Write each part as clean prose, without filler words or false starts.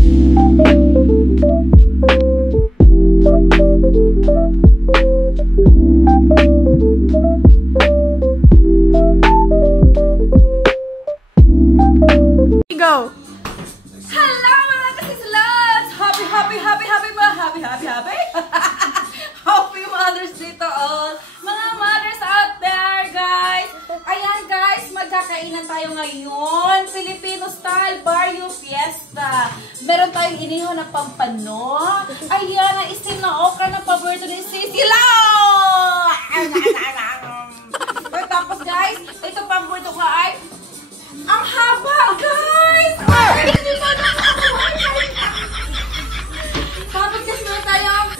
Go! Hello mga kasislots! Happy Happy Mother's Day to all! Mga mothers out there, guys! Ayan guys, magkakainan tayo ngayon. Filipino style barrio fiesta. Meron tayong inihaw na pampano. Ayan, ang isim na okra na paborito ni Sisilo! Tapos guys, ito paborito ko ay ang haba, guys! Tapos kasi meron tayong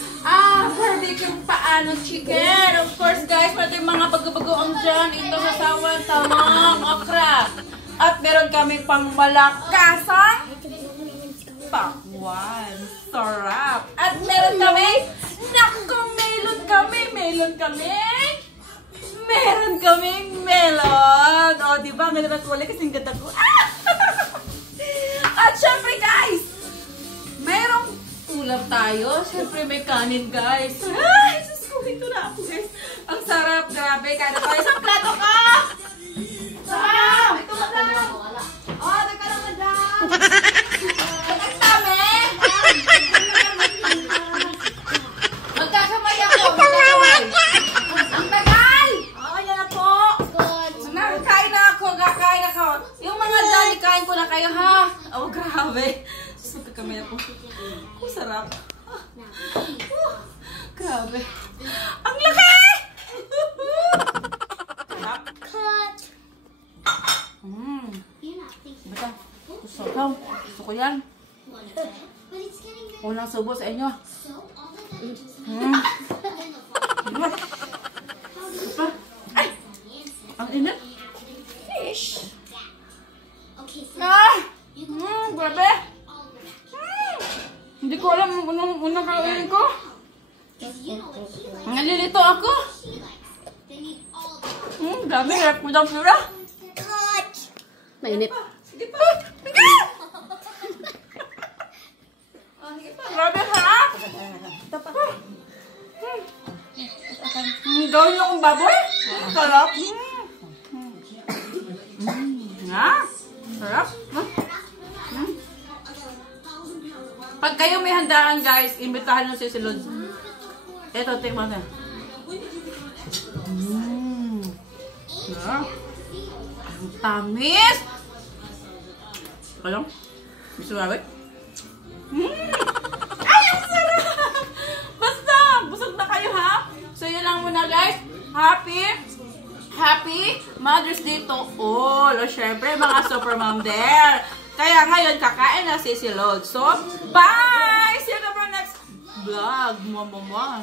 barbecue paano chicken. Of course, guys, pati mga bago-bagoong dyan. Ito sasawan, tamang okra. At meron kami pang malakasang pakwan. Sarap. At meron kami, naku, melon kami. Meron kaming melon. O, diba? Ang ganda na kulay kasing ganda ko. At syempre, guys, mayroong ulam tayo. Syempre, may kanin, guys. Ay, susuhin ko na ako, guys. Ang sarap. Grabe. Kaya na tayo. Isang plato ka! Sarap! Ito ka lang. O, teka lang, madam. Nagtami. Magkakamay ako. Magkakamay. Ang tagal! Kakain ako. Yung mga dali, kain ko na kayo, ha? Oh, grabe. Susunod kami ako. Oh, sarap. Grabe. Ang laki! Sarap. Cut! Bata, gusto ko yan. Unang subo sa inyo. Ay! Ang init. Fish. Grabe. Hindi ko alam unang kain ko. Nalilito ako. Grabe, harap mo daw pura. Mainit. Sige pa. Grabe, harap. Gawin mo akong baboy. Sarap. Sarap. Pag kayo may handaan, guys, imbitahan nyo si Silod. Ito, tikman na. Ang tamis! Alam? Gusto mo gawin? Ay, ang sarap! Basta, busog na kayo, ha? So, yun lang muna, guys. Happy Mother's Day to all. O, syempre, mga super mom there. Kaya ngayon, kakain na si Silod. So, bye! See you for next vlog. Mwah.